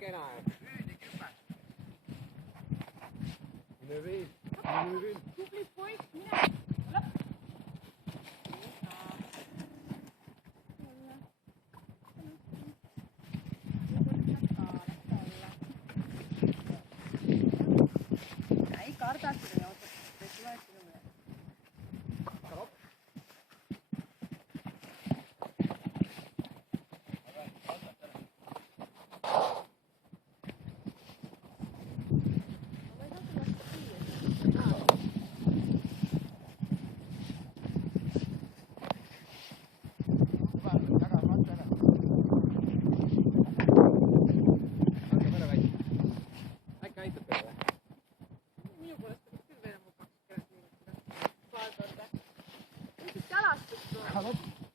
kena. Mine veel. Tubli poiss, mine. Lõpp. Ei karda seda ja oota, ei tule sinu üle. Minu poolest on küll veel mu kaks kerat liigutada. Paar korda. Nüüd jalast tõttu.